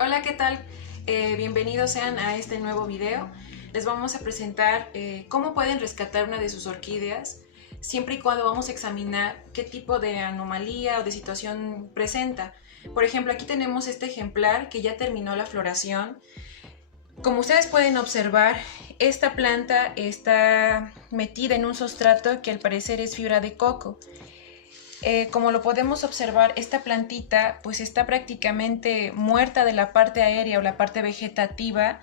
Hola, ¿qué tal? Bienvenidos sean a este nuevo video. Les vamos a presentar cómo pueden rescatar una de sus orquídeas, siempre y cuando vamos a examinar qué tipo de anomalía o de situación presenta. Por ejemplo, aquí tenemos este ejemplar que ya terminó la floración. Como ustedes pueden observar, esta planta está metida en un sustrato que al parecer es fibra de coco. Como lo podemos observar, esta plantita pues está prácticamente muerta de la parte aérea o la parte vegetativa,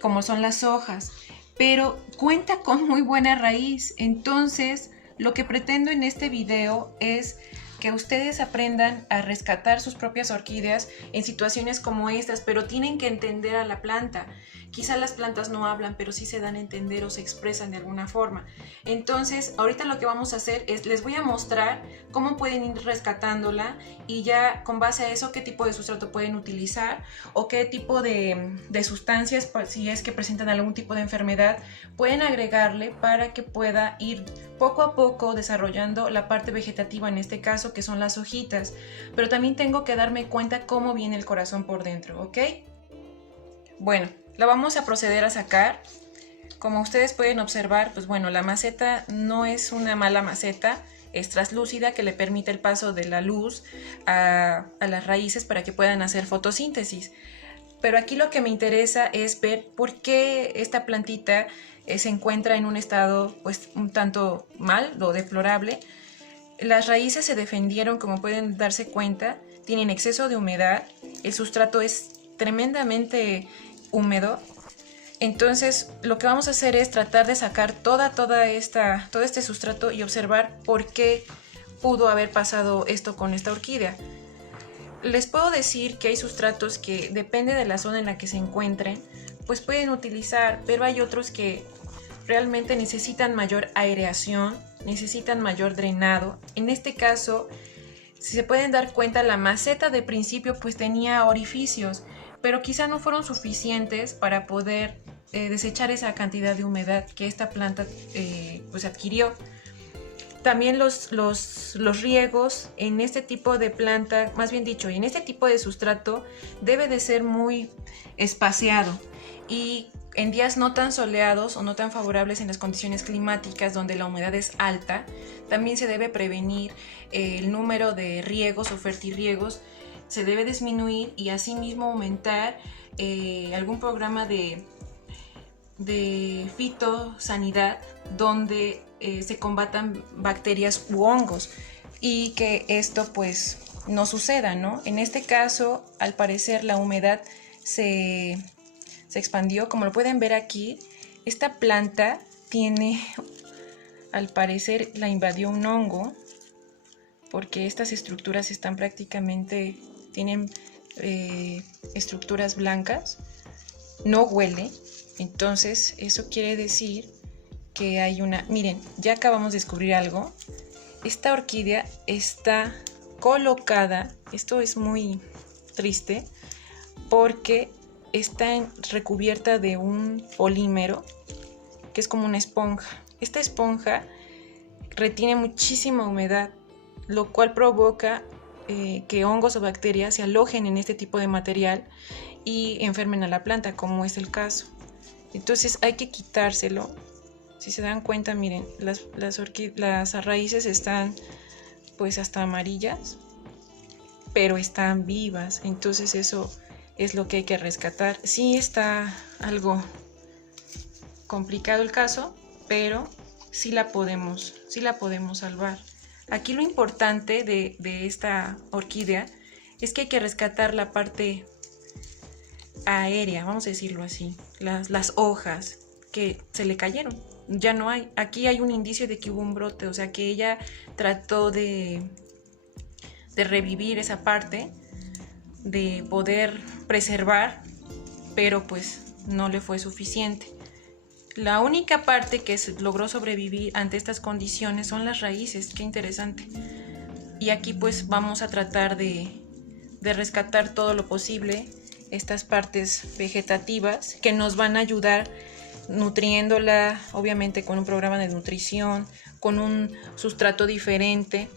como son las hojas, pero cuenta con muy buena raíz. Entonces, lo que pretendo en este video es que ustedes aprendan a rescatar sus propias orquídeas en situaciones como estas, pero tienen que entender a la planta. Quizá las plantas no hablan, pero sí se dan a entender o se expresan de alguna forma. Entonces, ahorita lo que vamos a hacer es, les voy a mostrar cómo pueden ir rescatándola y ya con base a eso, qué tipo de sustrato pueden utilizar o qué tipo de sustancias, si es que presentan algún tipo de enfermedad, pueden agregarle para que pueda ir poco a poco desarrollando la parte vegetativa, en este caso que son las hojitas, pero también tengo que darme cuenta cómo viene el corazón por dentro, ¿ok? Bueno, la vamos a proceder a sacar. Como ustedes pueden observar, pues bueno, la maceta no es una mala maceta, es translúcida que le permite el paso de la luz a las raíces para que puedan hacer fotosíntesis. Pero aquí lo que me interesa es ver por qué esta plantita se encuentra en un estado pues un tanto mal o deplorable. Las raíces se defendieron, como pueden darse cuenta, tienen exceso de humedad, el sustrato es tremendamente húmedo. Entonces lo que vamos a hacer es tratar de sacar todo este sustrato y observar por qué pudo haber pasado esto con esta orquídea. Les puedo decir que hay sustratos que depende de la zona en la que se encuentren, pues pueden utilizar, pero hay otros que realmente necesitan mayor aireación, necesitan mayor drenado. En este caso, si se pueden dar cuenta, la maceta de principio pues tenía orificios, pero quizá no fueron suficientes para poder desechar esa cantidad de humedad que esta planta pues adquirió. También los riegos en este tipo de planta, más bien dicho, en este tipo de sustrato debe de ser muy espaciado y en días no tan soleados o no tan favorables en las condiciones climáticas donde la humedad es alta, también se debe prevenir el número de riegos o fertirriegos, se debe disminuir y asimismo aumentar algún programa de fitosanidad donde se combatan bacterias u hongos y que esto pues no suceda, ¿no? En este caso, al parecer la humedad se expandió, como lo pueden ver aquí, esta planta tiene, al parecer la invadió un hongo porque estas estructuras están prácticamente, tienen estructuras blancas, no huele. Entonces eso quiere decir que hay una... Miren, ya acabamos de descubrir algo. Esta orquídea está colocada, esto es muy triste, porque está recubierta de un polímero que es como una esponja. Esta esponja retiene muchísima humedad, lo cual provoca que hongos o bacterias se alojen en este tipo de material y enfermen a la planta, como es el caso. Entonces hay que quitárselo. Si se dan cuenta, miren, las raíces están pues hasta amarillas, pero están vivas. Entonces eso es lo que hay que rescatar. Sí está algo complicado el caso, pero sí la podemos salvar. Aquí lo importante de esta orquídea es que hay que rescatar la parte aérea, vamos a decirlo así, las hojas que se le cayeron, ya no hay. Aquí hay un indicio de que hubo un brote, o sea que ella trató de revivir esa parte, de poder preservar, pero pues no le fue suficiente. La única parte que logró sobrevivir ante estas condiciones son las raíces, qué interesante. Y aquí pues vamos a tratar de rescatar todo lo posible estas partes vegetativas que nos van a ayudar nutriéndola, obviamente con un programa de nutrición, con un sustrato diferente,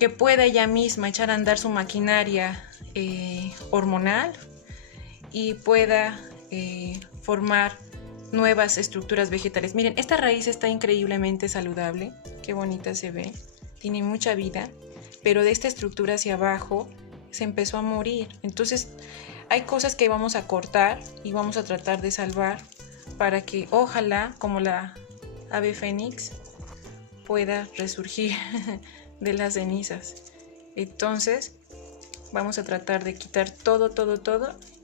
que pueda ella misma echar a andar su maquinaria hormonal y pueda formar nuevas estructuras vegetales. Miren, esta raíz está increíblemente saludable, qué bonita se ve, tiene mucha vida, pero de esta estructura hacia abajo se empezó a morir. Entonces hay cosas que vamos a cortar y vamos a tratar de salvar para que ojalá, como la ave fénix, pueda resurgir de las cenizas. Entonces vamos a tratar de quitar todo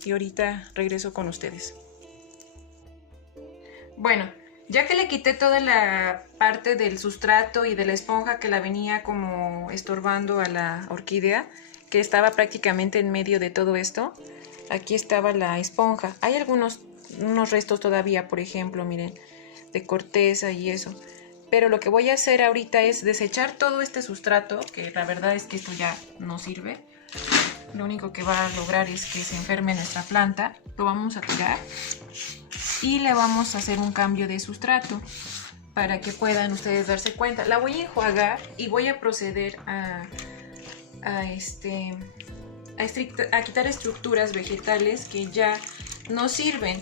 y ahorita regreso con ustedes. Bueno, ya que le quité toda la parte del sustrato y de la esponja que la venía como estorbando a la orquídea, que estaba prácticamente en medio de todo esto, aquí estaba la esponja. Hay unos restos todavía, por ejemplo, miren, de corteza y eso. Pero lo que voy a hacer ahorita es desechar todo este sustrato, que la verdad es que esto ya no sirve. Lo único que va a lograr es que se enferme nuestra planta. Lo vamos a tirar y le vamos a hacer un cambio de sustrato para que puedan ustedes darse cuenta. La voy a enjuagar y voy a proceder a quitar estructuras vegetales que ya no sirven.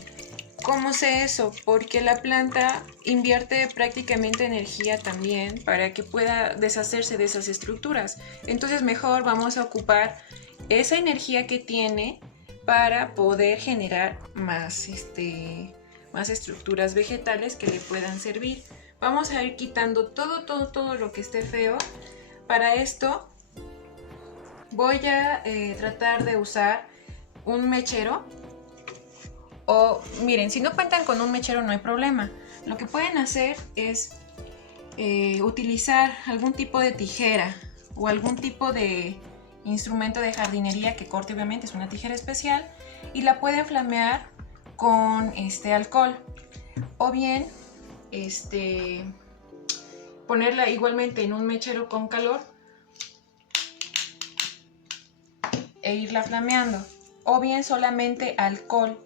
¿Cómo sé eso? Porque la planta invierte prácticamente energía también para que pueda deshacerse de esas estructuras. Entonces mejor vamos a ocupar esa energía que tiene para poder generar más estructuras vegetales que le puedan servir. Vamos a ir quitando todo lo que esté feo. Para esto voy a tratar de usar un mechero. O miren, si no cuentan con un mechero no hay problema. Lo que pueden hacer es utilizar algún tipo de tijera o algún tipo de instrumento de jardinería que corte, obviamente es una tijera especial, y la pueden flamear con alcohol, o bien ponerla igualmente en un mechero con calor e irla flameando, o bien solamente alcohol,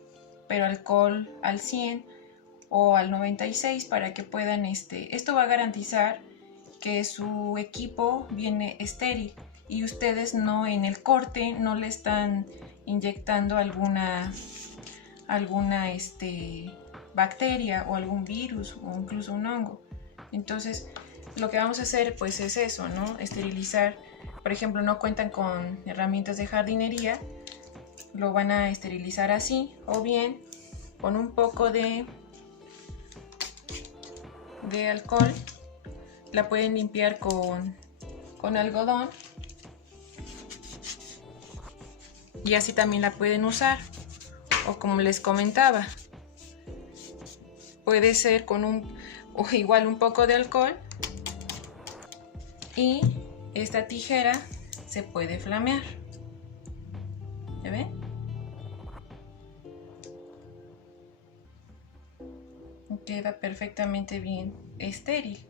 pero alcohol al 100 o al 96 para que puedan esto va a garantizar que su equipo viene estéril y ustedes no en el corte no le están inyectando alguna bacteria o algún virus o incluso un hongo. Entonces lo que vamos a hacer pues es eso, ¿no? Esterilizar. Por ejemplo, no cuentan con herramientas de jardinería, lo van a esterilizar así, o bien con un poco de alcohol la pueden limpiar con algodón y así también la pueden usar. O como les comentaba, puede ser con igual un poco de alcohol, y esta tijera se puede flamear. ¿Ya ven? Queda perfectamente bien estéril.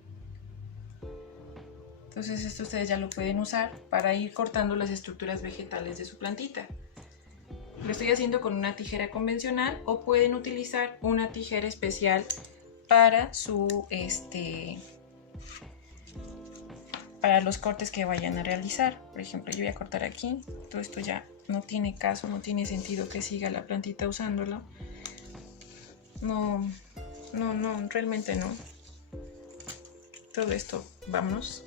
Entonces esto ustedes ya lo pueden usar para ir cortando las estructuras vegetales de su plantita. Lo estoy haciendo con una tijera convencional, o pueden utilizar una tijera especial para para los cortes que vayan a realizar. Por ejemplo, yo voy a cortar aquí. Todo esto ya no tiene caso, no tiene sentido que siga la plantita usándolo. No, realmente no. Todo esto, vámonos.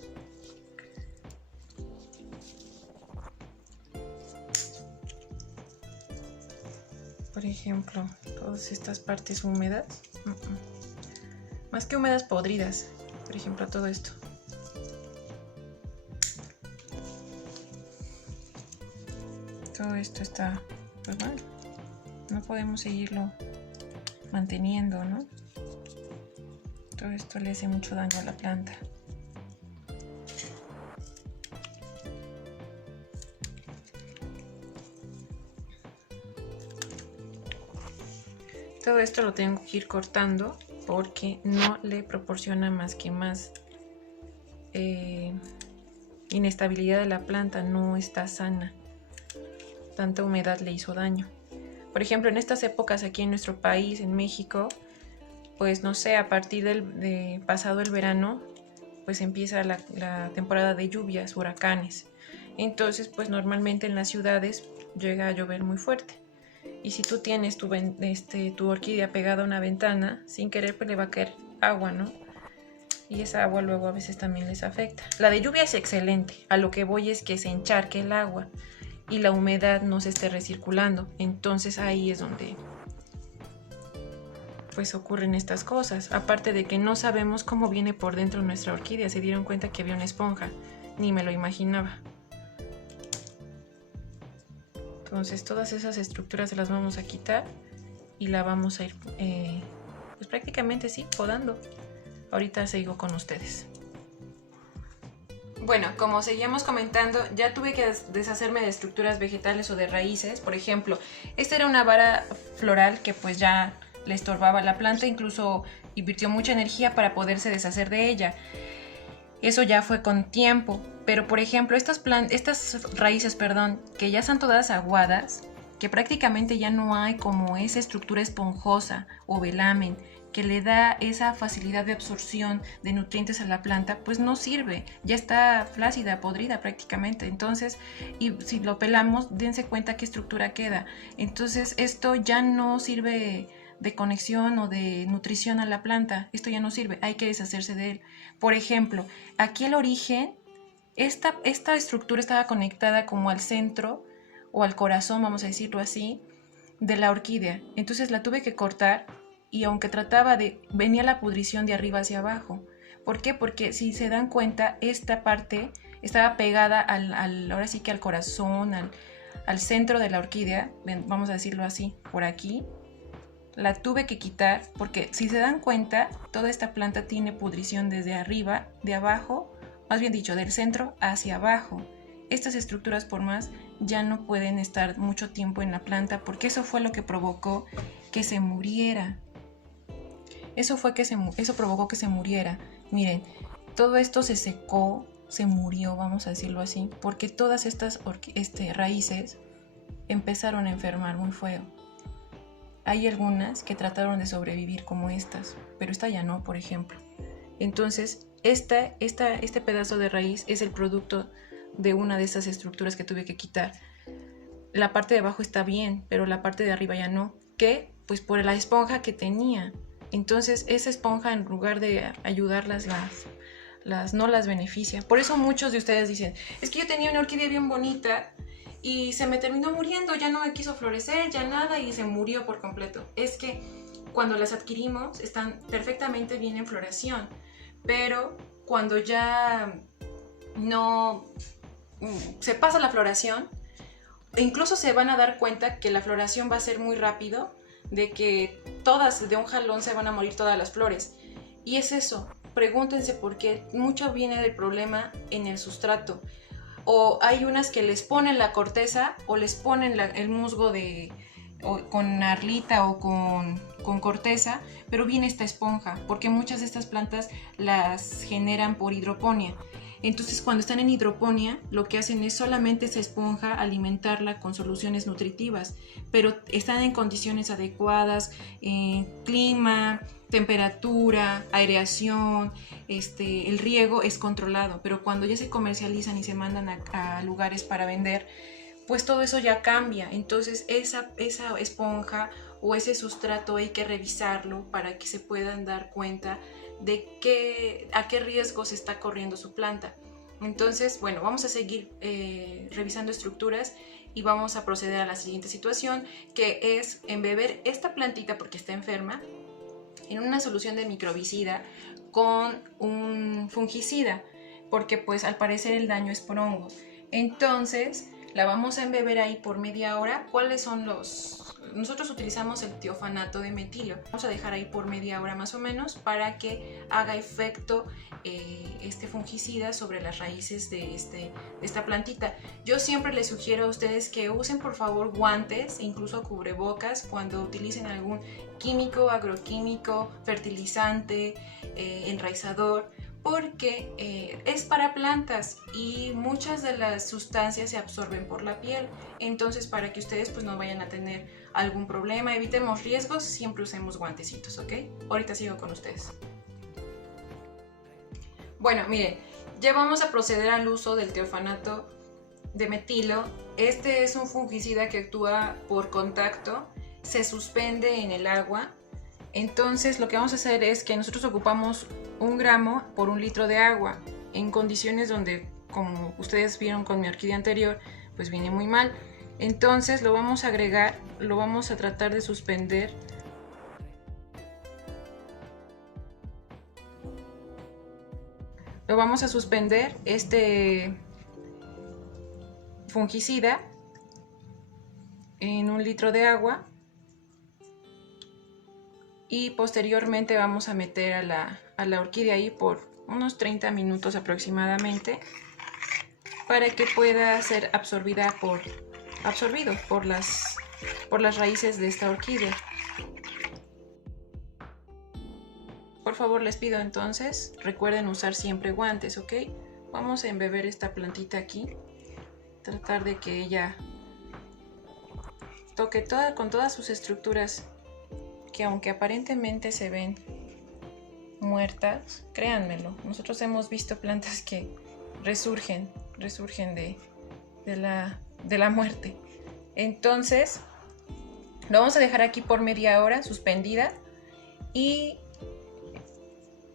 Por ejemplo, todas estas partes húmedas, más que húmedas, podridas. Por ejemplo, todo esto. Todo esto está, pues mal. No podemos seguirlo manteniendo, ¿no? Todo esto le hace mucho daño a la planta. Todo esto lo tengo que ir cortando porque no le proporciona más que más inestabilidad de la planta, no está sana. Tanta humedad le hizo daño. Por ejemplo, en estas épocas aquí en nuestro país, en México, pues no sé, a partir de pasado el verano, pues empieza la temporada de lluvias, huracanes. Entonces, pues normalmente en las ciudades llega a llover muy fuerte. Y si tú tienes tu orquídea pegada a una ventana, sin querer pues le va a caer agua, ¿no? Y esa agua luego a veces también les afecta. La de lluvia es excelente, a lo que voy es que se encharque el agua y la humedad no se esté recirculando. Entonces ahí es donde pues ocurren estas cosas. Aparte de que no sabemos cómo viene por dentro nuestra orquídea. Se dieron cuenta que había una esponja, ni me lo imaginaba. Entonces todas esas estructuras se las vamos a quitar y la vamos a ir pues prácticamente sí, podando. Ahorita sigo con ustedes. Bueno, como seguíamos comentando, ya tuve que deshacerme de estructuras vegetales o de raíces. Por ejemplo, esta era una vara floral que pues ya le estorbaba a la planta, incluso invirtió mucha energía para poderse deshacer de ella. Eso ya fue con tiempo, pero por ejemplo estas raíces, que ya están todas aguadas, que prácticamente ya no hay como esa estructura esponjosa o velamen que le da esa facilidad de absorción de nutrientes a la planta, pues no sirve, ya está flácida, podrida prácticamente. Entonces, y si lo pelamos, dense cuenta qué estructura queda. Entonces esto ya no sirve de conexión o de nutrición a la planta, esto ya no sirve, hay que deshacerse de él. Por ejemplo, aquí el origen, esta estructura estaba conectada como al centro o al corazón, vamos a decirlo así, de la orquídea. Entonces la tuve que cortar y aunque venía la pudrición de arriba hacia abajo. ¿Por qué? Porque si se dan cuenta, esta parte estaba pegada ahora sí que al corazón, al centro de la orquídea, vamos a decirlo así, por aquí. La tuve que quitar porque si se dan cuenta, toda esta planta tiene pudrición desde arriba, de abajo, más bien dicho, del centro hacia abajo. Estas estructuras por más ya no pueden estar mucho tiempo en la planta porque eso fue lo que provocó que se muriera. Eso provocó que se muriera. Miren, todo esto se secó, se murió, vamos a decirlo así, porque todas estas raíces empezaron a enfermar muy feo. Hay algunas que trataron de sobrevivir como estas, pero esta ya no, por ejemplo. Entonces, este pedazo de raíz es el producto de una de estas estructuras que tuve que quitar. La parte de abajo está bien, pero la parte de arriba ya no. ¿Qué? Pues por la esponja que tenía. Entonces, esa esponja, en lugar de ayudarlas, no las beneficia. Por eso muchos de ustedes dicen, es que yo tenía una orquídea bien bonita y se me terminó muriendo, ya no me quiso florecer, ya nada, y se murió por completo. Es que cuando las adquirimos están perfectamente bien en floración, pero cuando ya no se pasa la floración, incluso se van a dar cuenta que la floración va a ser muy rápido, de que todas de un jalón se van a morir todas las flores. Y es eso, pregúntense por qué. Mucho viene del problema en el sustrato. O hay unas que les ponen la corteza o les ponen el musgo con arlita o con corteza, pero viene esta esponja, porque muchas de estas plantas las generan por hidroponía. Entonces, cuando están en hidroponía, lo que hacen es solamente esa esponja alimentarla con soluciones nutritivas, pero están en condiciones adecuadas, clima, temperatura, aireación, el riego es controlado, pero cuando ya se comercializan y se mandan a lugares para vender, pues todo eso ya cambia. Entonces esa esponja o ese sustrato hay que revisarlo para que se puedan dar cuenta de a qué riesgos está corriendo su planta. Entonces, bueno, vamos a seguir revisando estructuras y vamos a proceder a la siguiente situación, que es embeber esta plantita, porque está enferma, en una solución de microbicida con un fungicida, porque pues al parecer el daño es por hongos. Entonces la vamos a embeber ahí por media hora. ¿Cuáles son nosotros utilizamos el tiofanato de metilo. Vamos a dejar ahí por media hora más o menos para que haga efecto este fungicida sobre las raíces de esta plantita. Yo siempre les sugiero a ustedes que usen por favor guantes, incluso cubrebocas, cuando utilicen algún químico, agroquímico, fertilizante, enraizador, porque es para plantas y muchas de las sustancias se absorben por la piel. Entonces, para que ustedes pues no vayan a tener algún problema, evitemos riesgos, siempre usemos guantecitos, ¿ok? Ahorita sigo con ustedes. Bueno, miren, ya vamos a proceder al uso del tiofanato de metilo. Este es un fungicida que actúa por contacto, se suspende en el agua. Entonces lo que vamos a hacer es que nosotros ocupamos 1 gramo por 1 litro de agua, en condiciones donde, como ustedes vieron con mi orquídea anterior, pues viene muy mal. Entonces lo vamos a agregar, lo vamos a tratar de suspender. Lo vamos a suspender este fungicida en 1 litro de agua y posteriormente vamos a meter a la orquídea ahí por unos 30 minutos aproximadamente para que pueda ser absorbido por las raíces de esta orquídea. Por favor, les pido entonces, recuerden usar siempre guantes, ¿ok? Vamos a embeber esta plantita aquí, tratar de que ella toque con todas sus estructuras que, aunque aparentemente se ven muertas, créanmelo, nosotros hemos visto plantas que resurgen de la muerte. Entonces lo vamos a dejar aquí por media hora suspendida y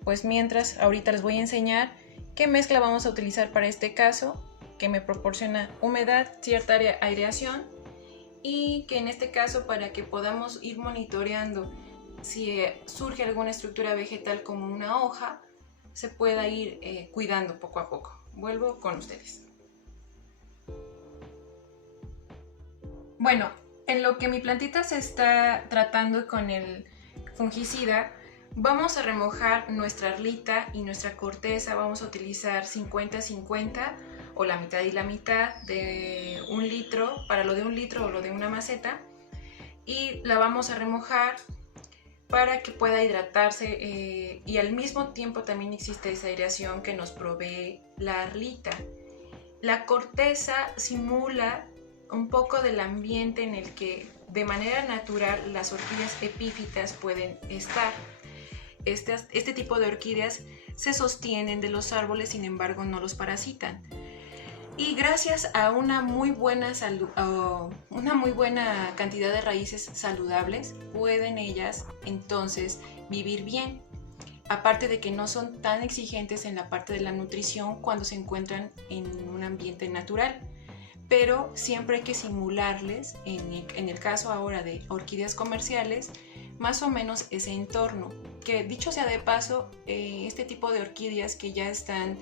pues mientras, ahorita les voy a enseñar qué mezcla vamos a utilizar para este caso, que me proporciona humedad, cierta aireación, y que en este caso, para que podamos ir monitoreando si surge alguna estructura vegetal como una hoja, se pueda ir cuidando poco a poco. Vuelvo con ustedes. Bueno, en lo que mi plantita se está tratando con el fungicida, vamos a remojar nuestra arlita y nuestra corteza. Vamos a utilizar 50-50 o la mitad y la mitad de 1 litro, para lo de 1 litro o lo de una maceta, y la vamos a remojar para que pueda hidratarse y al mismo tiempo también existe esa aireación que nos provee la arlita. La corteza simula un poco del ambiente en el que de manera natural las orquídeas epífitas pueden estar. Este tipo de orquídeas se sostienen de los árboles, sin embargo no los parasitan. Y gracias a una muy buena cantidad de raíces saludables, pueden ellas entonces vivir bien. Aparte de que no son tan exigentes en la parte de la nutrición cuando se encuentran en un ambiente natural. Pero siempre hay que simularles, en el caso ahora de orquídeas comerciales, más o menos ese entorno. Que dicho sea de paso, este tipo de orquídeas que ya están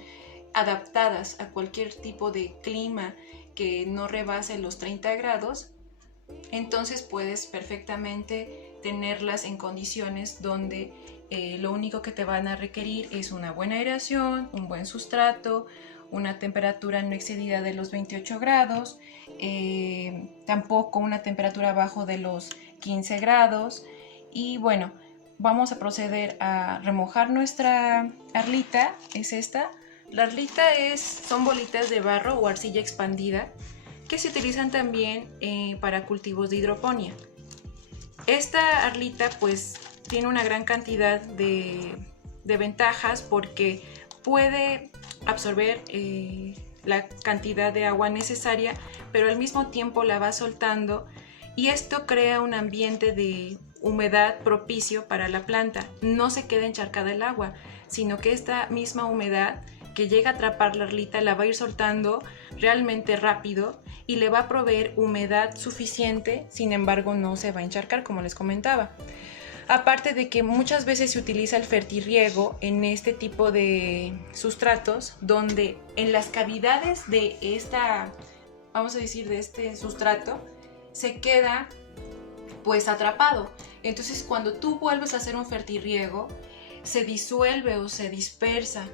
adaptadas a cualquier tipo de clima que no rebase los 30 grados, entonces puedes perfectamente tenerlas en condiciones donde lo único que te van a requerir es una buena aireación, un buen sustrato, una temperatura no excedida de los 28 grados, tampoco una temperatura abajo de los 15 grados. Y bueno, vamos a proceder a remojar nuestra arlita, es esta. La arlita son bolitas de barro o arcilla expandida que se utilizan también para cultivos de hidroponía. Esta arlita pues tiene una gran cantidad de ventajas porque puede absorber la cantidad de agua necesaria, pero al mismo tiempo la va soltando y esto crea un ambiente de humedad propicio para la planta. No se queda encharcada el agua, sino que esta misma humedad que llega a atrapar la arlita la va a ir soltando realmente rápido y le va a proveer humedad suficiente, sin embargo no se va a encharcar, como les comentaba. Aparte de que muchas veces se utiliza el fertirriego en este tipo de sustratos, donde en las cavidades de vamos a decir, de este sustrato, se queda pues atrapado. Entonces cuando tú vuelves a hacer un fertirriego, se disuelve o se dispersa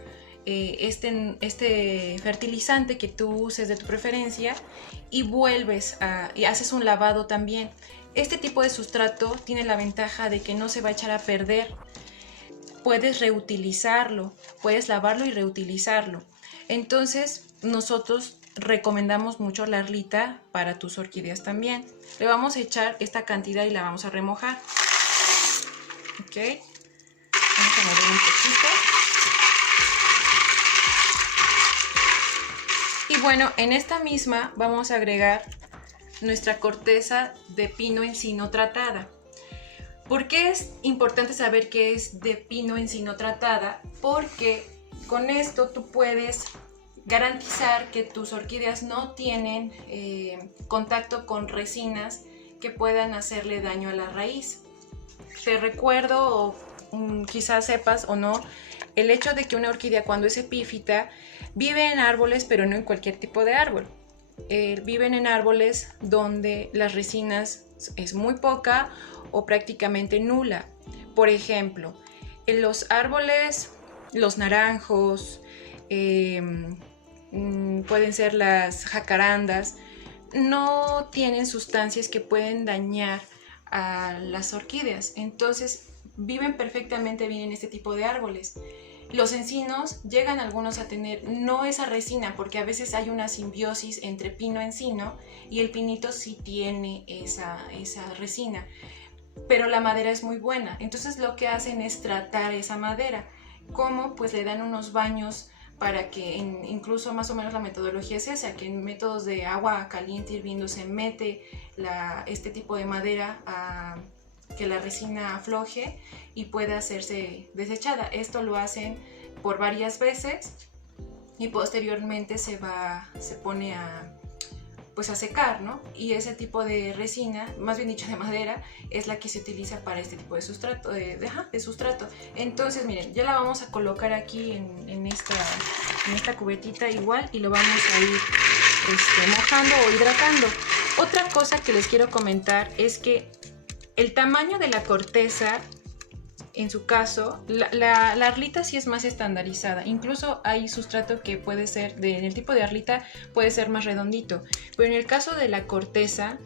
este fertilizante que tú uses de tu preferencia y y haces un lavado también. Este tipo de sustrato tiene la ventaja de que no se va a echar a perder. Puedes reutilizarlo, puedes lavarlo y reutilizarlo. Entonces nosotros recomendamos mucho la arlita para tus orquídeas también. Le vamos a echar esta cantidad y la vamos a remojar. Ok, vamos a mover un poquito. Y bueno, en esta misma vamos a agregar nuestra corteza de pino encino tratada. ¿Por qué es importante saber que es de pino encino tratada? Porque con esto tú puedes garantizar que tus orquídeas no tienen contacto con resinas que puedan hacerle daño a la raíz. Te recuerdo, o quizás sepas o no, el hecho de que una orquídea cuando es epífita vive en árboles, pero no en cualquier tipo de árbol. Viven en árboles donde las resinas es muy poca o prácticamente nula. Por ejemplo, en los árboles, los naranjos, pueden ser las jacarandas, no tienen sustancias que pueden dañar a las orquídeas. Entonces viven perfectamente bien en este tipo de árboles. Los encinos llegan algunos a tener no esa resina, porque a veces hay una simbiosis entre pino-encino y el pinito sí tiene esa resina, pero la madera es muy buena. Entonces lo que hacen es tratar esa madera. ¿Cómo? Pues le dan unos baños para que, incluso más o menos la metodología es esa, que en métodos de agua caliente hirviendo se mete este tipo de madera a que la resina afloje y pueda hacerse desechada. Esto lo hacen por varias veces y posteriormente se pone a secar, ¿no? Y ese tipo de resina, más bien dicho de madera, es la que se utiliza para este tipo de sustrato, de sustrato. Entonces miren, ya la vamos a colocar aquí en esta cubetita igual y lo vamos a ir mojando o hidratando. Otra cosa que les quiero comentar es que el tamaño de la corteza, en su caso, la arlita sí es más estandarizada. Incluso hay sustrato que puede ser, en el tipo de arlita puede ser más redondito. Pero en el caso de la corteza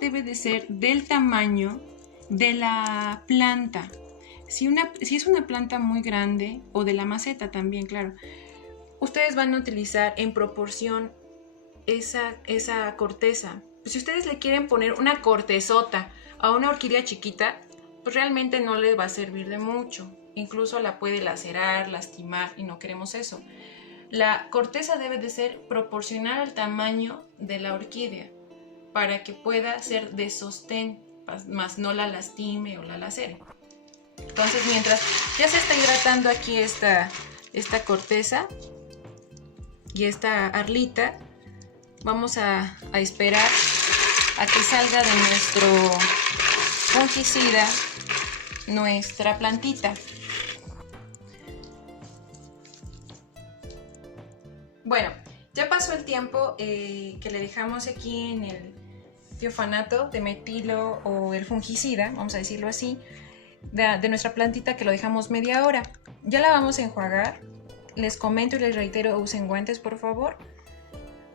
debe de ser del tamaño de la planta. Si es una planta muy grande, o de la maceta también, claro, ustedes van a utilizar en proporción esa corteza. Si ustedes le quieren poner una cortezota a una orquídea chiquita, pues realmente no les va a servir de mucho. Incluso la puede lacerar, lastimar y no queremos eso. La corteza debe de ser proporcional al tamaño de la orquídea para que pueda ser de sostén, más no la lastime o la lacere. Entonces, mientras ya se está hidratando aquí esta corteza y esta arlita, vamos a esperar a que salga de nuestro fungicida nuestra plantita. Bueno, ya pasó el tiempo que le dejamos aquí en el tiofanato de metilo o el fungicida, vamos a decirlo así, de nuestra plantita, que lo dejamos media hora. Ya la vamos a enjuagar. Les comento y les reitero, usen guantes por favor.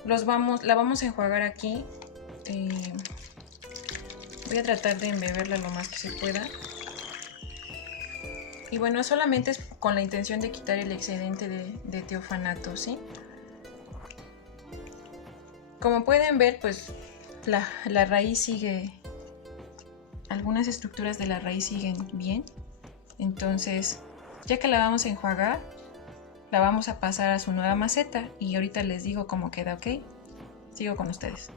La vamos a enjuagar aquí. Voy a tratar de embeberla lo más que se pueda. Y bueno, solamente es con la intención de quitar el excedente de tiofanato, ¿sí? Como pueden ver, pues la raíz sigue, algunas estructuras de la raíz siguen bien. Entonces, ya que la vamos a enjuagar, la vamos a pasar a su nueva maceta y ahorita les digo cómo queda, ¿ok? Sigo con ustedes.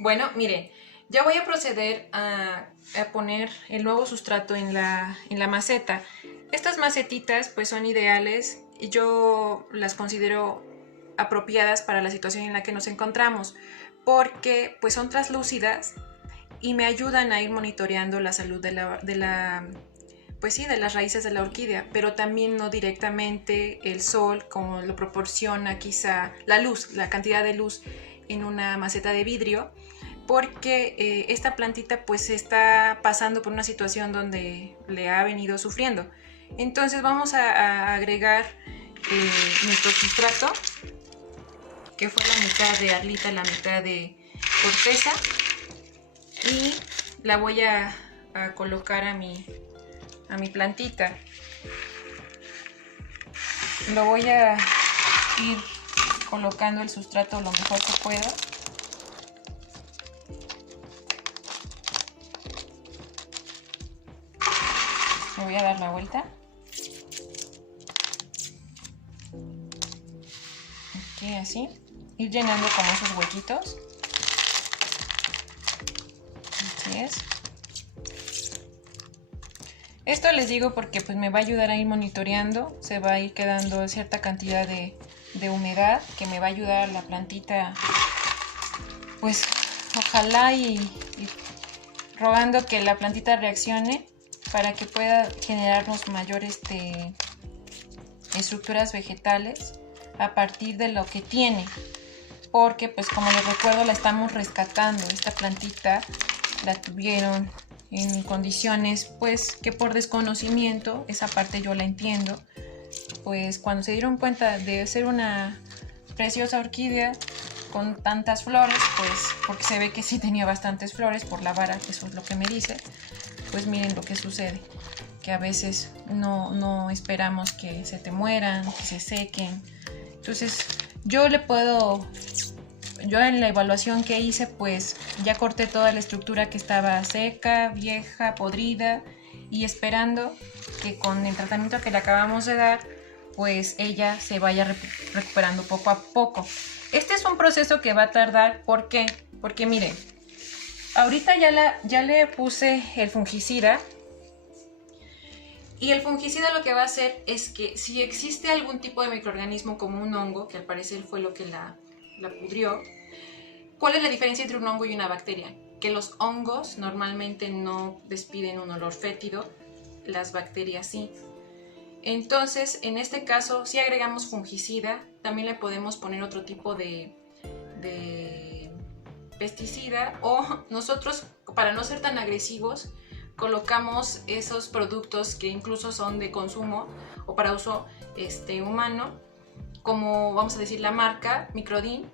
Bueno, miren, ya voy a proceder a poner el nuevo sustrato en la maceta. Estas macetitas pues son ideales y yo las considero apropiadas para la situación en la que nos encontramos, porque pues son translúcidas y me ayudan a ir monitoreando la salud de las raíces de la orquídea, pero también no directamente el sol como lo proporciona quizá la luz, la cantidad de luz en una maceta de vidrio, porque esta plantita pues está pasando por una situación donde le ha venido sufriendo. Entonces vamos a agregar nuestro sustrato, que fue la mitad de arlita, la mitad de corteza, y la voy a colocar a mi plantita. Lo voy a ir colocando el sustrato lo mejor que puedo. Le voy a dar la vuelta. Sí, así. Ir llenando como esos huequitos. Así es. Esto les digo porque pues me va a ayudar a ir monitoreando. Se va a ir quedando cierta cantidad de humedad que me va a ayudar a la plantita, pues ojalá y rogando que la plantita reaccione para que pueda generarnos mayores estructuras vegetales a partir de lo que tiene, porque pues como les recuerdo la estamos rescatando. Esta plantita la tuvieron en condiciones pues que por desconocimiento, esa parte yo la entiendo, pues cuando se dieron cuenta de ser una preciosa orquídea con tantas flores, pues porque se ve que sí tenía bastantes flores por la vara, eso es lo que me dice, pues miren lo que sucede, que a veces no esperamos que se te mueran, que se sequen. Entonces yo en la evaluación que hice, pues ya corté toda la estructura que estaba seca, vieja, podrida, y esperando que con el tratamiento que le acabamos de dar, pues ella se vaya recuperando poco a poco. Este es un proceso que va a tardar. ¿Por qué? Porque miren, ahorita ya le puse el fungicida, y el fungicida lo que va a hacer es que si existe algún tipo de microorganismo como un hongo, que al parecer fue lo que la pudrió. ¿Cuál es la diferencia entre un hongo y una bacteria? Que los hongos normalmente no despiden un olor fétido, las bacterias sí. Entonces, en este caso, si agregamos fungicida, también le podemos poner otro tipo de pesticida, o nosotros, para no ser tan agresivos, colocamos esos productos que incluso son de consumo o para uso humano, como vamos a decir la marca Microdin.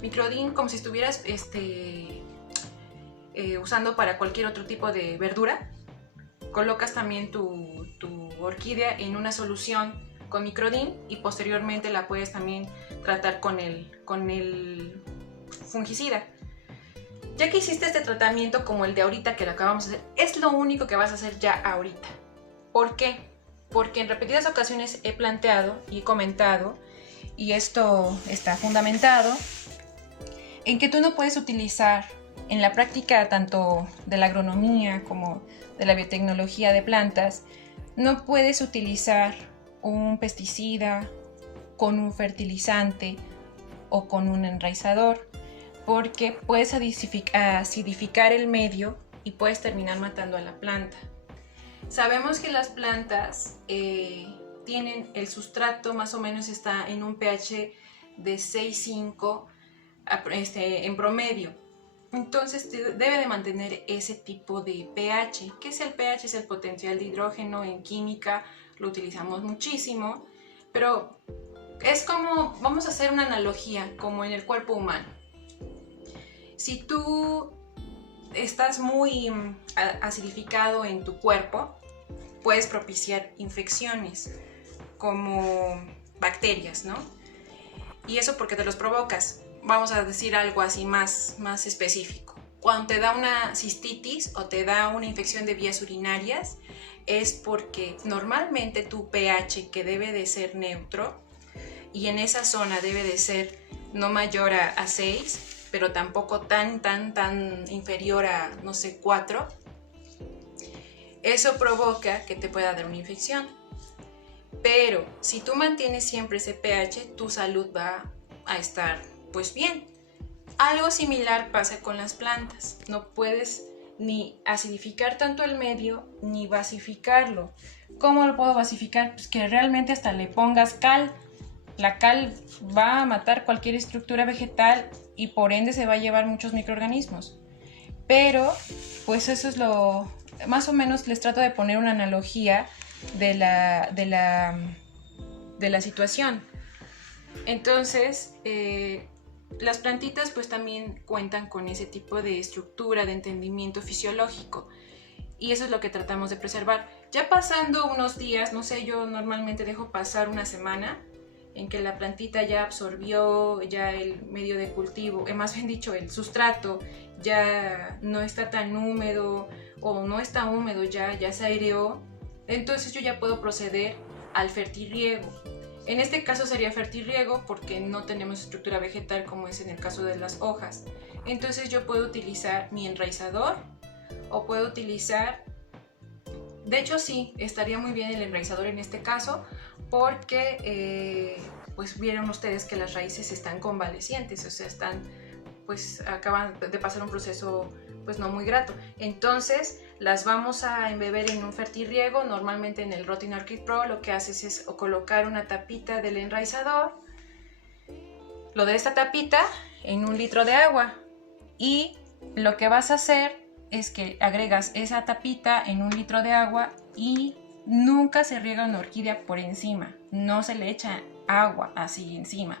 Microdin, como si estuvieras usando para cualquier otro tipo de verdura. Colocas también tu orquídea en una solución con Microdin y posteriormente la puedes también tratar con el fungicida. Ya que hiciste este tratamiento como el de ahorita que lo acabamos de hacer, es lo único que vas a hacer ya ahorita. ¿Por qué? Porque en repetidas ocasiones he planteado y he comentado, y esto está fundamentado, en que tú no puedes utilizar en la práctica tanto de la agronomía como de la biotecnología de plantas, no puedes utilizar un pesticida con un fertilizante o con un enraizador, porque puedes acidificar el medio y puedes terminar matando a la planta. Sabemos que las plantas tienen el sustrato, más o menos está en un pH de 6,5 en promedio. Entonces debe de mantener ese tipo de pH. ¿Qué es el pH? Es el potencial de hidrógeno. En química lo utilizamos muchísimo, pero es como, vamos a hacer una analogía, como en el cuerpo humano. Si tú estás muy acidificado en tu cuerpo, puedes propiciar infecciones como bacterias, ¿no? Y eso porque te los provocas. Vamos a decir algo así más específico. Cuando te da una cistitis o te da una infección de vías urinarias, es porque normalmente tu pH, que debe de ser neutro, y en esa zona debe de ser no mayor a 6, pero tampoco tan inferior a, no sé, 4, eso provoca que te pueda dar una infección. Pero si tú mantienes siempre ese pH, tu salud va a estar pues bien. Algo similar pasa con las plantas. No puedes ni acidificar tanto el medio ni basificarlo. ¿Cómo lo puedo basificar? Pues que realmente hasta le pongas cal. La cal va a matar cualquier estructura vegetal y por ende se va a llevar muchos microorganismos. Pero pues eso es lo... Más o menos les trato de poner una analogía de la situación. Entonces, las plantitas pues también cuentan con ese tipo de estructura, de entendimiento fisiológico, y eso es lo que tratamos de preservar. Ya pasando unos días, no sé, yo normalmente dejo pasar una semana en que la plantita ya absorbió ya el medio de cultivo, más bien dicho, el sustrato ya no está tan húmedo o no está húmedo, ya se aireó. Entonces yo ya puedo proceder al fertirriego. En este caso sería fertirriego porque no tenemos estructura vegetal como es en el caso de las hojas. Entonces yo puedo utilizar mi enraizador o puedo utilizar, de hecho sí, estaría muy bien el enraizador en este caso porque pues vieron ustedes que las raíces están convalecientes, o sea, acaban de pasar un proceso pues no muy grato. Entonces las vamos a embeber en un fertirriego. Normalmente en el Rotting Orchid Pro lo que haces es colocar una tapita del enraizador, lo de esta tapita en 1 litro de agua, y lo que vas a hacer es que agregas esa tapita en 1 litro de agua y nunca se riega una orquídea por encima, no se le echa agua así encima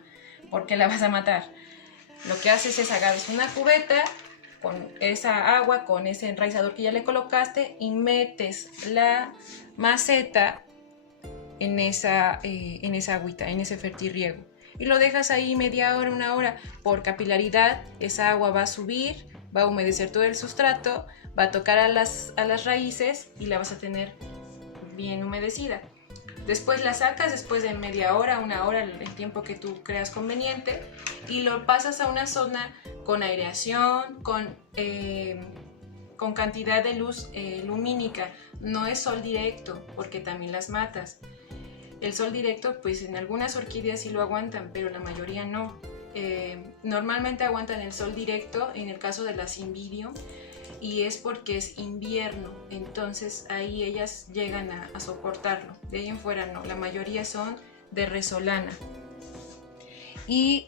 porque la vas a matar. Lo que haces es agarras una cubeta con esa agua, con ese enraizador que ya le colocaste, y metes la maceta en esa agüita, en ese fertirriego, y lo dejas ahí media hora, 1 hora. Por capilaridad esa agua va a subir, va a humedecer todo el sustrato, va a tocar a las raíces y la vas a tener bien humedecida. Después la sacas después de media hora, 1 hora, el tiempo que tú creas conveniente, y lo pasas a una zona con aireación, con cantidad de luz lumínica. No es sol directo porque también las matas. El sol directo pues en algunas orquídeas sí lo aguantan, pero la mayoría no. Normalmente aguantan el sol directo en el caso de la Cymbidium, y es porque es invierno, entonces ahí ellas llegan a soportarlo. De ahí en fuera no, la mayoría son de resolana. Y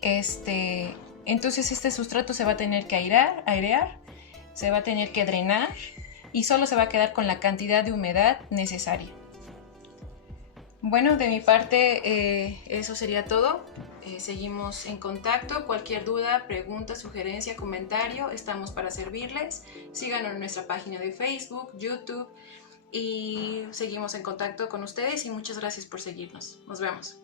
entonces este sustrato se va a tener que airear, se va a tener que drenar y solo se va a quedar con la cantidad de humedad necesaria. Bueno, de mi parte eso sería todo. Seguimos en contacto. Cualquier duda, pregunta, sugerencia, comentario, estamos para servirles. Síganos en nuestra página de Facebook, YouTube, y seguimos en contacto con ustedes, y muchas gracias por seguirnos. Nos vemos.